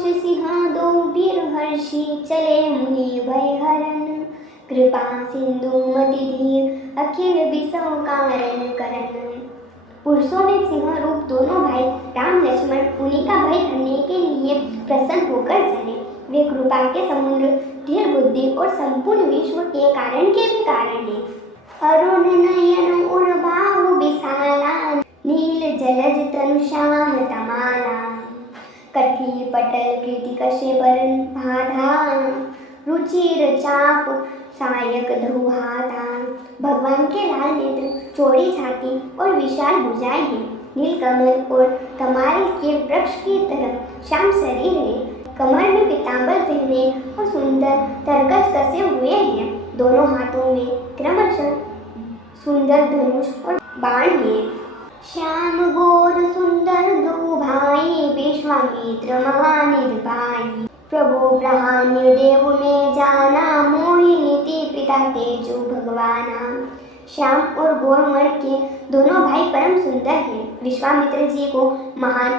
पुरुष सिंह दो वीर हर्षि चले मुनि भय हरन। कृपा सिंधु मति धीर अखिल विषम कारण करन। पुरुषों में सिंह रूप दोनों भाई राम लक्ष्मण मुनि का भय हरने के लिए प्रसन्न होकर चले। वे कृपा के समुद्र, धीर बुद्धि और संपूर्ण विश्व के कारण के भी कारण है। अरुण नयन उर बाहु विशाला, नील जलज तनु श्याम तमाला। कठी पटल कृति कशे बरन भाधा, रुचिर चाप सायक धरु हाथा। भगवान के लाल नेत्र, चौड़ी छाती और विशाल भुजाएं हैं। नीलकमल और तमाल के वृक्ष की तरह श्याम शरीर है। कमर में पीतांबर पहने और सुंदर तरकश कसे हुए हैं। दोनों हाथों में क्रमशः सुंदर धनुष और बाण है। श्याम गोर सुंदर दो भाई, विश्वामित्र महानिर्भय। प्रभु ब्रह्माण्य देव में जाना, मोहिनी पिता तेजो भगवाना। श्याम और गौरवर्ण के दोनों भाई परम सुंदर हैं। विश्वामित्र जी को महान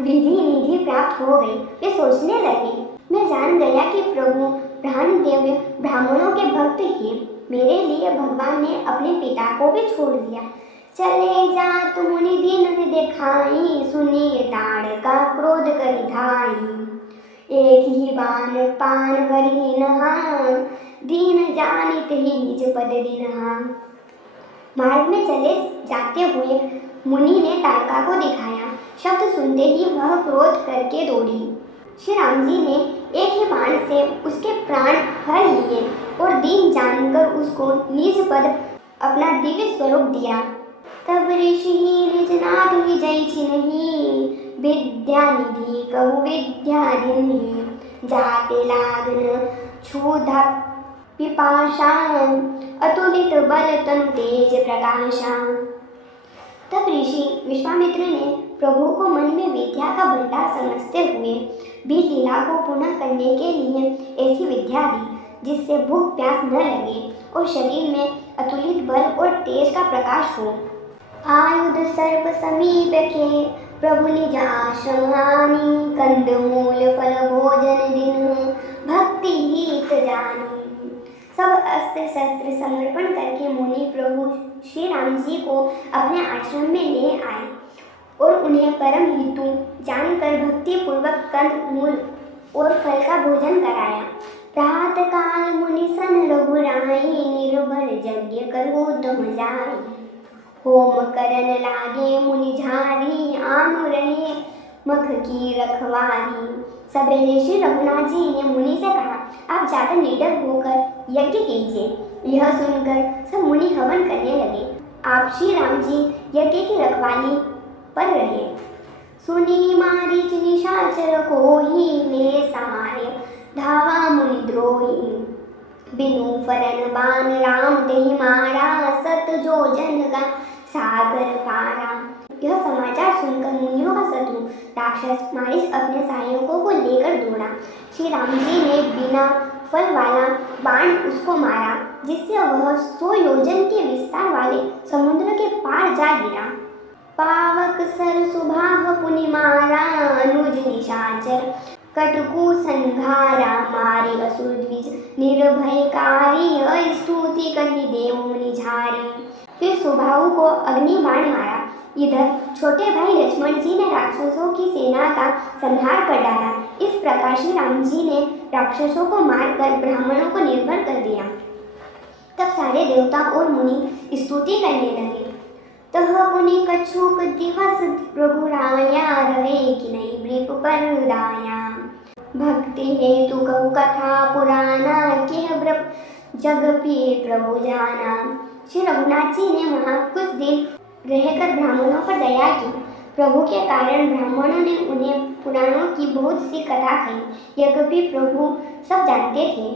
विधि निधि प्राप्त हो गई। वे सोचने लगे, मैं जान गया कि प्रभु ब्रह्मदेव ब्राह्मणों के भक्त हैं। मेरे लिए भगवान ने अपने पिता को भी छोड़ दिया। चले जात मुनि दीन देखाई, सुनिए ताड़का क्रोध करि धाई। एक ही बाण पान हरि नहा, दीन जानित ही निज पद दीनहा। मार्ग में चले जाते हुए मुनि ने ताड़का को दिखाया। शब्द सुनते ही वह क्रोध करके दौड़ी। श्री राम जी ने एक ही बाण से उसके प्राण हर लिए और दीन जानकर उसको निज पद अपना दिव्य स्वरूप दिया। तब ऋषि निजनाथ विजय छिनहि, विद्या निधि कहु विद्या दिन्हि। जाते लागन क्षुधा पिपाशा, अतुलित बल तनु तेज प्रकाशा। तब ऋषि विश्वामित्र ने प्रभु को मन में विद्या का भंडार समझते हुए भी लीला को पूर्ण करने के लिए ऐसी विद्या दी जिससे भूख प्यास न लगे और शरीर में अतुलित बल और तेज का प्रकाश हो। आयुध सर्प समीप के प्रभु निज आश्रम आनी, कंद मूल फल भोजन दिन भक्ति हित जानी। सब अस्त्र शस्त्र समर्पण करके मुनि प्रभु श्री राम जी को अपने आश्रम में ले आए और उन्हें परम हितु जानकर भक्ति पूर्वक कंद मूल और फल का भोजन कराया। प्रातः काल मुनि सन रघुराई, निर्भर यज्ञ करो तुम जाई। होम करन लागे मुनि झारी, आनु रहे मख की रखवारी। सबेरे श्री रघुनाथ जी ने मुनि से कहा, आप जाकर निडर होकर यज्ञ कीजिए। यह सुनकर सब मुनि हवन करने लगे। आप श्री राम जी यज्ञ की रखवाली पर रहे। सुनी मारीच निशाचर कोहि, ले सहाय धावा मुनि द्रोही। बिनु फरन बाण राम तेहि मारा, सत जो जन का सागर पारा। यह समाचार सुनकर मुनियों का शत्रु राक्षस मारीच अपने सहायकों को लेकर दौड़ा। श्री राम जी ने बिना फल वाला बाण उसको मारा, जिससे वह 100 योजन के विस्तार वाले समुद्र के पार जा गिरा। पावक सर सुबाह पुनि मारा, अनुज निशाचर कटकु संघारा। मारे असुर द्विज निर्भयकारी, स्तुति कहि देव मुनि झारी। फिर सुबाहु को अग्नि बाण मारा। इधर छोटे भाई लक्ष्मण जी ने राक्षसों की सेना का संहार कर डाला। इस प्रकार श्री राम जी ने राक्षसों को मारकर ब्राह्मणों को निर्भर कर दिया। तब सारे देवता और मुनि स्तुति करने लगे। तह पुनि कछुक दिवस प्रभु राया, रहे कि नहीं वृप पर दाया। भक्ति हेतु कहु कथा पुराना, केह व्रत जग पे प्रभु जाना। श्री रघुनाथ जी ने वहाँ कुछ दिन रहकर ब्राह्मणों पर दया की। प्रभु के कारण ब्राह्मणों ने उन्हें पुराणों की बहुत सी कथा कही। यद्यपि प्रभु सब जानते थे।